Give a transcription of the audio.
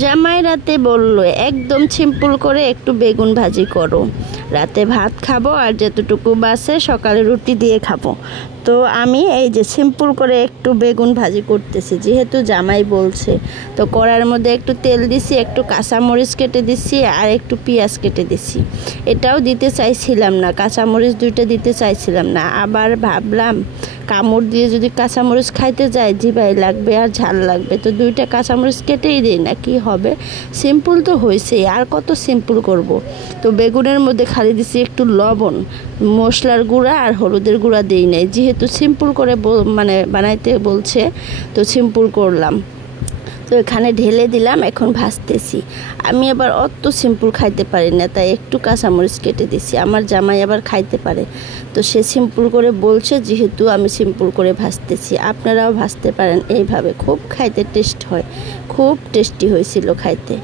জামাই রাতে বলল একদম সিম্পল করে একটু বেগুন ভাজি করো, রাতে ভাত খাবো আর যেতটুকু বাসে সকালে রুটি দিয়ে খাবো। তো আমি এই যে সিম্পল করে একটু বেগুন ভাজি করতেছি, যেহেতু জামাই বলছে। তো কড়ার মধ্যে একটু তেল দিছি, একটু কাঁচামরিচ কেটে দিছি আর একটু পেঁয়াজ কেটে দিছি। এটাও দিতে চাইছিলাম না, কাঁচামরিচ দুইটা দিতে চাইছিলাম না, আবার ভাবলাম কামড় দিয়ে যদি কাঁচামরিচ খাইতে যাই জিভায় লাগবে আর ঝাল লাগবে, তো দুইটা কাঁচামরিচ কেটেই দিই না, কি হবে, সিম্পল তো হয়েছেই, আর কত সিম্পল করব। তো বেগুনের মধ্যে খালি দিছি একটু লবণ, মশলার গুঁড়া আর হলুদের গুঁড়া দিই নাই, যেহেতু সিম্পল করে মানে বানাইতে বলছে তো সিম্পল করলাম। তো এখানে ঢেলে দিলাম, এখন ভাজতেছি। আমি আবার অত সিম্পল খাইতে পারি না, তাই একটু কাঁচামরিচ কেটে দিছি। আমার জামাই আবার খাইতে পারে, তো সে সিম্পল করে বলছে, যেহেতু আমি সিম্পল করে ভাজতেছি। আপনারাও ভাজতে পারেন এইভাবে, খুব খাইতে টেস্ট হয়, খুব টেস্টি হয়েছিল খাইতে।